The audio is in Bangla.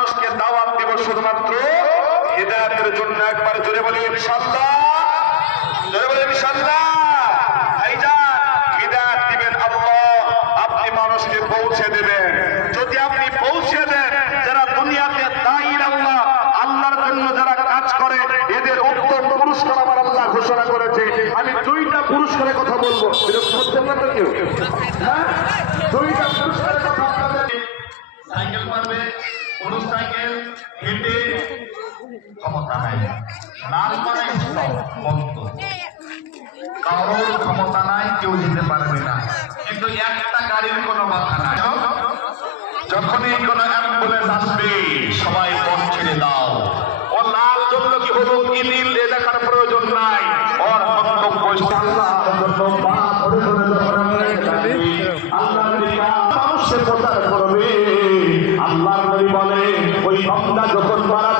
মানুষকে দাওয়াত দিব শুধুমাত্র হিদায়াতের জন্য। একবার জোরে বলি ইনশাআল্লাহ, জোরে বলি ইনশাআল্লাহ। ভাইজান, হিদায়াত দিবেন আল্লাহ, আপনি মানুষকে পৌঁছে দেবেন। যদি আপনি পৌঁছে দেন, যারা দুনিয়াতে দায়ীর আল্লাহ, আল্লাহর জন্য যারা কাজ করে, এদের উত্তম পুরস্কার আমার আল্লাহ ঘোষণা করেছে। আমি দুইটা পুরস্কারের কথা বলবো, এরকম করতে পারবে কেউ? হ্যাঁ, দুইটা পুরস্কারের কথা আপনাদের। সাইকেল পারবে, মোটরসাইকেল, হেঁটে ক্ষমতা নাই, লাল মানে বন্ধ, কারোর ক্ষমতা নাই, কেউ যেতে পারবে না। কিন্তু একটা গাড়ির কোনো বাধা নাই। যখনই কোনো অ্যাম্বুলেন্স আসবে, সবাই পথ ছেড়ে দাও। ও লাল জন্য কি হলো কি নীল এ দেখার প্রয়োজন নাই। ওর বক্তব্য মানুষের প্রচার করবে। আল্লাহর নবী বলে, ওই বান্দা যখন মারা